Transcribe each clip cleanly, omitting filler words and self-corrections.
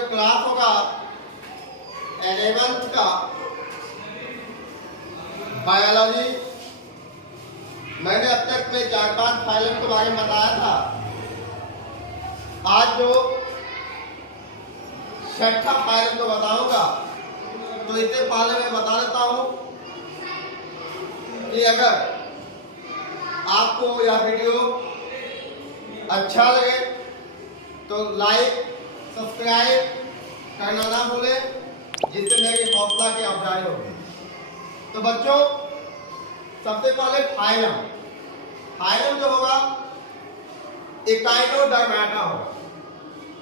जो क्लास होगा 11th का बायोलॉजी, मैंने अब तक में 4-5 फाइलों के बारे में बताया था। आज जो 6ठा फाइल को बताऊंगा, तो इससे पहले मैं बता देता हूं कि अगर आपको यह वीडियो अच्छा लगे तो लाइक सब्सक्राइब करना ना भूलें, जिससे मेरी हौसला की अफजाई होगी। तो बच्चों, सबसे पहले फाइलम जो होगा एकाइनोडर्मेटा होगा।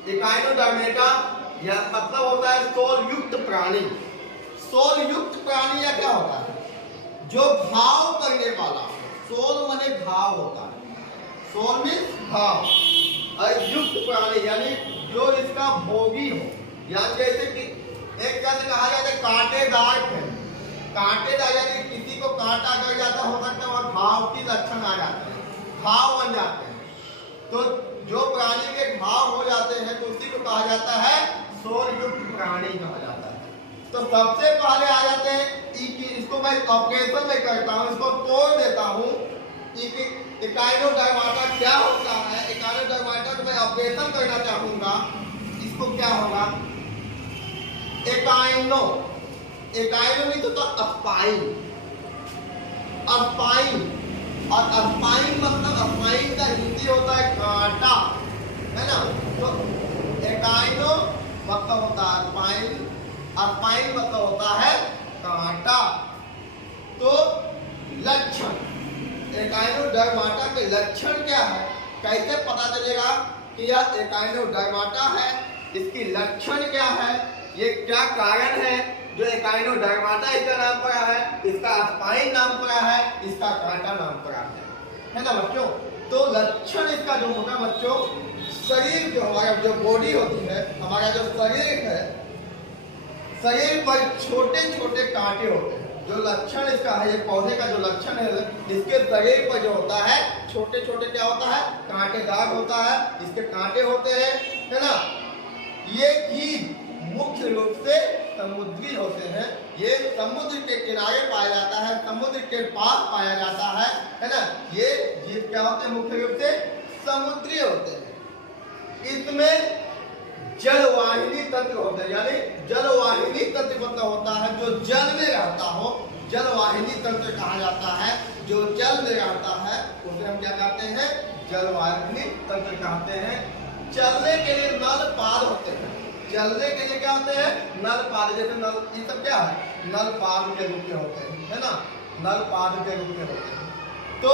एकाइनोडर्मेटा यह मतलब होता है सोल युक्त प्राणी। सोल युक्त प्राणी या क्या होता है? जो घाव करने वाला। सोल माने घाव होता है, सोल मीन्स घाव, और युक्त प्राणी यानी जो इसका भोगी हो। यानी जैसे कि एक कैसे कहा जाता है कांटेदार है। कांटेदार यानी किसी को कांटा कर जाता हो सकता है, वह घाव की लक्षण आ जाते हैं, घाव बन जाते हैं। तो जो प्राणी के घाव हो जाते हैं तो उसी को कहा जाता है सोल युक्त प्राणी कहा जाता है। तो सबसे पहले आ जाते हैं इसको मैं ऑपरेशन में करता हूं, इसको तोड़ देता हूं। एकाइनोडर्मेटा क्या होता है? एकाइनोडर्मेटा को मैं ऑपरेशन करना चाहूंगा, इसको क्या होगा? एकाइनो नहीं तो अस्पाइन। और अस्पाइन मतलब अस्पाइन का हिंदी होता है कांटा, है ना? तो एकाइनो मतलब होता है अस्पाइन, अस्पाइन मतलब होता है कांटा। तो लक्षण, एकाइनोडर्मेटा के लक्षण क्या है? कैसे पता चलेगा कि यह एकाइनोडर्मेटा है? इसकी लक्षण क्या है? ये क्या कारण है जो एकाइनोडर्मेटा इसका नाम पड़ा है, इसका अस्पाइन नाम पड़ा है, इसका कांटा नाम पड़ा है ना बच्चों? तो लक्षण इसका जो होगा बच्चों, शरीर जो हमारा जो बॉडी होती है, हमारा जो शरीर है, शरीर पर छोटे छोटे कांटे होते हैं। जो लक्षण इसका है, ये पौधे का जो लक्षण है, इसके शरीर पर जो होता है छोटे छोटे क्या होता है? कांटेदार होता है, इसके कांटे होते हैं, है ना? ये जीव मुख्य रूप से समुद्री होते हैं। ये समुद्र के किनारे पाया जाता है, समुद्र के पास पाया जाता है ना? ये जीव क्या होते हैं? मुख्य रूप से समुद्री होते हैं। इसमें जलवाहिनी तंत्र होता है, यानी जलवाहिनी तंत्र मतलब होता है जो जल में रहता हो, जलवाहिनी तंत्र कहा जाता है। जो जल में रहता है उसे हम क्या कहते हैं? जलवाहिनी तंत्र कहते हैं। चलने के लिए नल पाद होते हैं। चलने के लिए क्या होते हैं? नल पाद। जैसे नल, ये सब क्या है? नल पाद के रूप में होते हैं, है ना? नल पाद के रूप में होते हैं। तो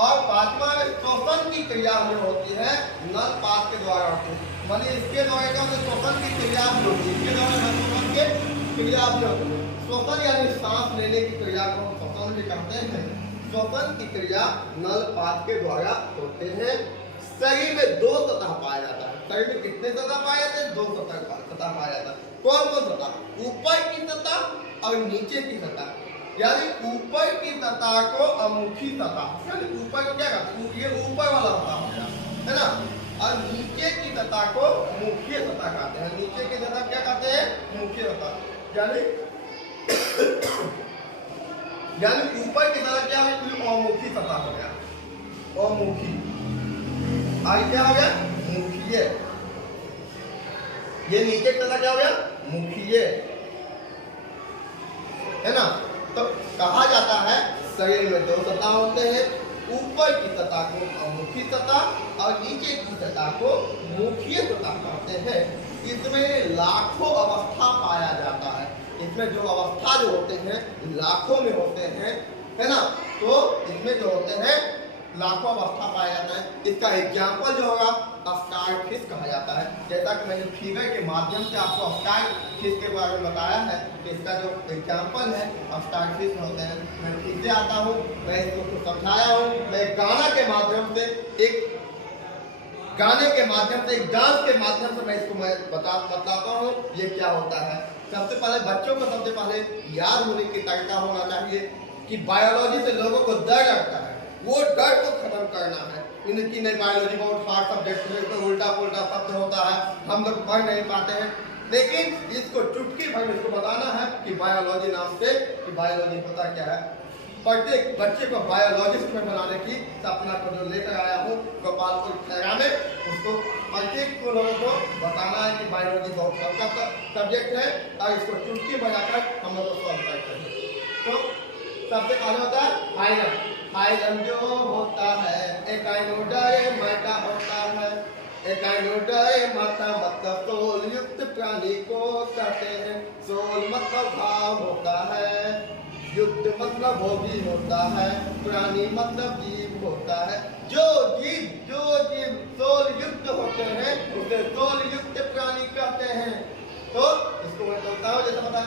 और पांचवा में शोषण की क्रिया जो होती है नल पाद के द्वारा होती है। मानिए इसके द्वारा क्या होता है? शोषण की क्रिया भी होती है, इसके द्वारा शोषण की क्रिया भी होती है। शोषण यानी सांस लेने की क्रिया को हम शोषण भी कहते हैं। शोषण की क्रिया नल पाद के द्वारा होते हैं। शरीर में 2 सतह पाया जाता है। शरीर में कितने सतह पाए जाते हैं? 2 सतह पाया जाता है। कौन कौन सतह? ऊपर की सतह और नीचे की सतह। यानी ऊपर की सतह को अमुखी सतह, यानी ऊपर को क्या कहते हैं? ये ऊपर वाला सतह हो गया, है ना? और नीचे की सतह को मुख्य सतह कहते हैं। नीचे की सतह क्या कहते हैं? मुख्य सतह। यानी ऊपर की सतह क्या है? अमुखी सतह हो गया, अमुखी। आगे क्या हो गया? मुखीय। ये नीचे का क्या हो गया? मुखीय, है ना? तो कहा जाता है शरीर में 2 सतह होते हैं। ऊपर की सतह को अमुखी सतह और नीचे की सतह को मुखीय सतह कहते हैं। इसमें लाखों अवस्था पाया जाता है। इसमें जो अवस्था जो होते हैं लाखों में होते हैं, है ना? तो इसमें जो होते हैं लाखों अवस्था पाया जाता है। इसका एग्जाम्पल जो होगा स्टारफिश कहा जाता है। जैसा कि मैंने फिगर के माध्यम से आपको स्टारफिश के बारे में बताया है कि इसका जो एग्जाम्पल है स्टारफिश होते हैं। मैं फिर से आता हूँ, मैं इसको समझाया हूँ। मैं गाने के माध्यम से एक डांस के माध्यम से मैं इसको बताता हूँ ये क्या होता है। सबसे पहले बच्चों को सबसे पहले याद होने की तरीका होना चाहिए कि बायोलॉजी से लोगों को डर लगता है, वो डर को खत्म करना है। इनकी नहीं बायोलॉजी बहुत हार्ड सब्जेक्ट है, उल्टा पुल्टा शब्द होता है, हम लोग पढ़ नहीं पाते हैं, लेकिन इसको चुटकी भर में इसको बताना है कि बायोलॉजी नाम से, कि बायोलॉजी पता क्या है। प्रत्येक बच्चे को बायोलॉजिस्ट में बनाने की सपना को जो लेकर आया हूँ गोपालपुर खैरा में, उसको प्रत्येक को लोगों को बताना है कि बायोलॉजी बहुत अच्छा सब्जेक्ट है और इसको चुटकी बजाकर हम लोग को सॉल्व करते हैं। तो सबसे पहले होता है फाइलम। फाइलम जो होता है एकाइनोडर्माटा होता है। एकाइनोडर्माटा मतलब सोल युक्त प्राणी को कहते हैं। सोल मतलब भाव होता है, युक्त मतलब भोगी होता है, प्राणी मतलब जीव होता है। जो जीव सोल युक्त होते हैं उसे सोल युक्त प्राणी कहते हैं। तो इसको मैं बोलता हूँ, जैसे पता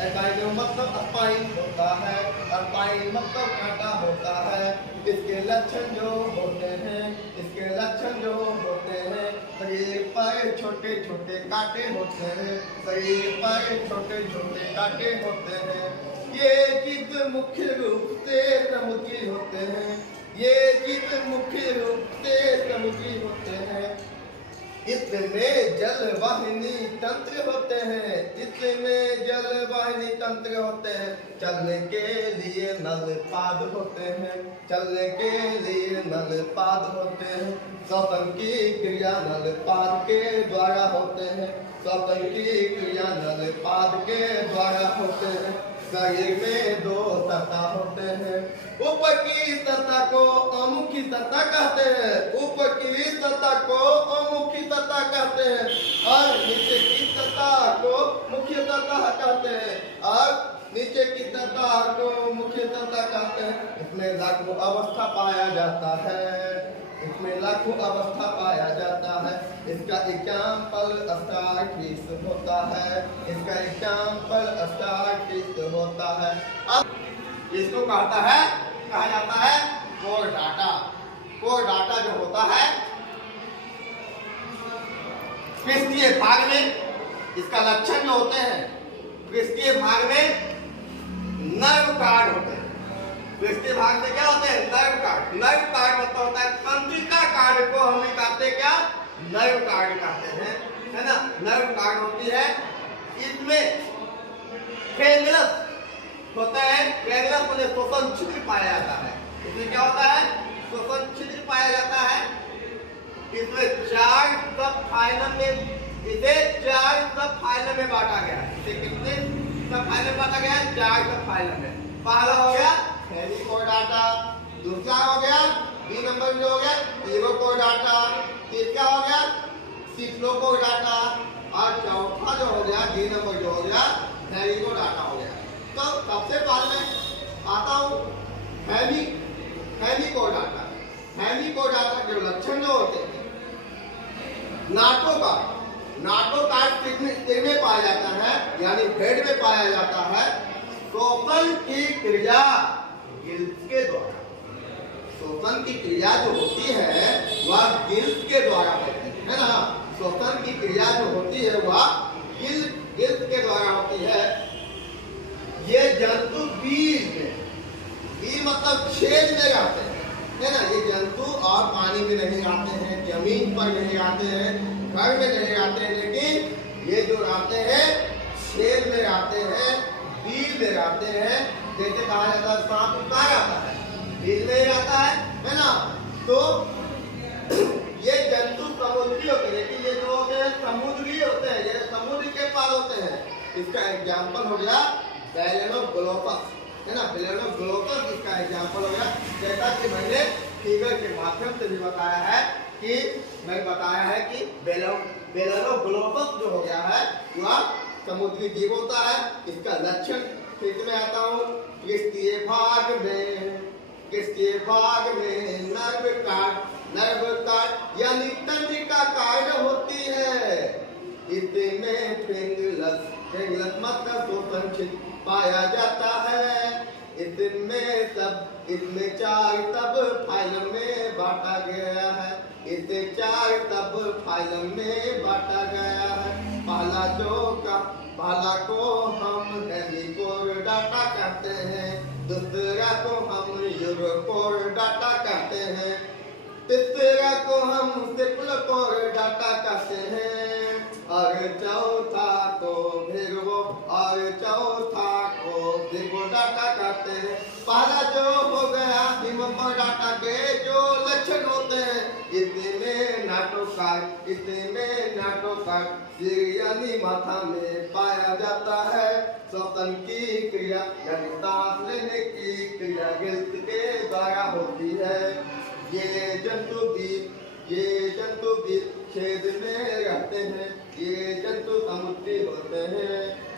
एकाइनो मतलब अपाइन होता है, अपाइन मतलब कांटा होता है। इसके लक्षण जो होते हैं, शरीर पर छोटे छोटे कांटे होते हैं, शरीर पर छोटे छोटे कांटे होते हैं। ये जीव मुख्य रूप से समुद्री होते हैं, इसमें जलवाहिनी तंत्र होते हैं, चलने के लिए नल पाद होते हैं, श्वसन की क्रिया नल पाद के द्वारा होते हैं, शरीर में दो सतह होते हैं, ऊपर की सतह को अमुखी सतह कहते हैं, और नीचे की सतह को मुख्य सतह कहते हैं। इसमें लघु अवस्था पाया जाता है, इसका एग्जाम्पल स्टार्टिस होता है। अब इसको कहा जाता है कोर डाटा जो होता है पृष्ठीय भाग में। इसका लक्षण जो होते हैं, पृष्ठीय भाग में नर्व कार्ड होते हैं। पृष्ठीय भाग में क्या होते हैं? नर्व कार्ड मतलब होता है तंत्रिका कार्ड को हम कहते हैं क्या? नर्व कार्ड कहते हैं, है ना। नर्व कार्ड होती है, इसमें फ्रेंगलस होता है। फ्रेंगलस में श्वसन छिद्र पाया जाता है। इसमें क्या होता है? श्वसन छिद्र पाया जाता है। इसमें 4 सब फाइलम में बांटा गया है। इसे कितने सब फाइलम में बांटा गया है? 4 सब फाइलम में। पहला हो गया हेलिकोडाटा, दूसरा हो गया बी नंबर जो हो गया हीरोकोडाटा, तीसरा हो गया सिफ्लोकोडाटा, और चौथा जो हो गया डी नंबर जो हो गया हेलिकोडाटा हो गया। तो सबसे पहले आता हूँ हेलिकोडाटा। हेलिकोडाटा के लक्षण जो होते हैं, नाटोकार्ड सिर में पाया जाता है, यानी हेड में पाया जाता है। श्वसन की क्रिया गिल्स के द्वारा, श्वसन की क्रिया जो होती है वह गिल्स के द्वारा होती है ना। श्वसन की क्रिया जो होती है वह गिल्स के द्वारा होती है। ये जंतु बीज मतलब छेद में रहते हैं, है ना। ये जंतु और पानी में नहीं रहते हैं, जमीन पर नहीं रहते हैं, घर में नहीं रहते हैं, लेकिन ये जो रहते हैं छेद में रहते हैं, बीज में रहते हैं। जैसे कहा जाता है सांप कहाँ रहता है? बीज में रहता है ना। तो ये जंतु समुद्री होते हैं, लेकिन ये जो होते हैं समुद्री होते हैं, ये समुद्र के पार होते हैं। इसका एग्जाम्पल हो गया बेलेनोग्लोपस, है ना। बेलेनोग्लोपस इसका एग्जाम्पल हो गया। जैसा कि मैंने फिगर के माध्यम से भी बताया है कि बेलेनोग्लोपस जो हो गया है वह समुद्री जीव होता है। इसका लक्षण फिर मैं आता हूँ। पृष्ठीय भाग में नर्व कार्ड यानी तंत्रिका कार्ड होती है। इसमें फ्रेंगलस मतलब शोषण छिद्र पाया जाता है। इसमें 4 सब फाइलम में बांटा गया है। इसे 4 सब फाइलम में बांटा गया है। पहला को हम हेलिकोडाटा कहते हैं, दूसरा को हम यूरोकोडाटा कहते हैं, तीसरा को हम सिफ्लोकोडाटा डाटा के जो लक्षण होते हैं, इसमें नाटोकार्ड, इसमें नाटोकार्ड यानी माथा में पाया जाता है। श्वसन की क्रिया यानी सांस लेने की क्रिया गिल्ट के द्वारा होती है। ये जंतु भी छेद में रहते हैं, ये जंतु समुद्री होते हैं।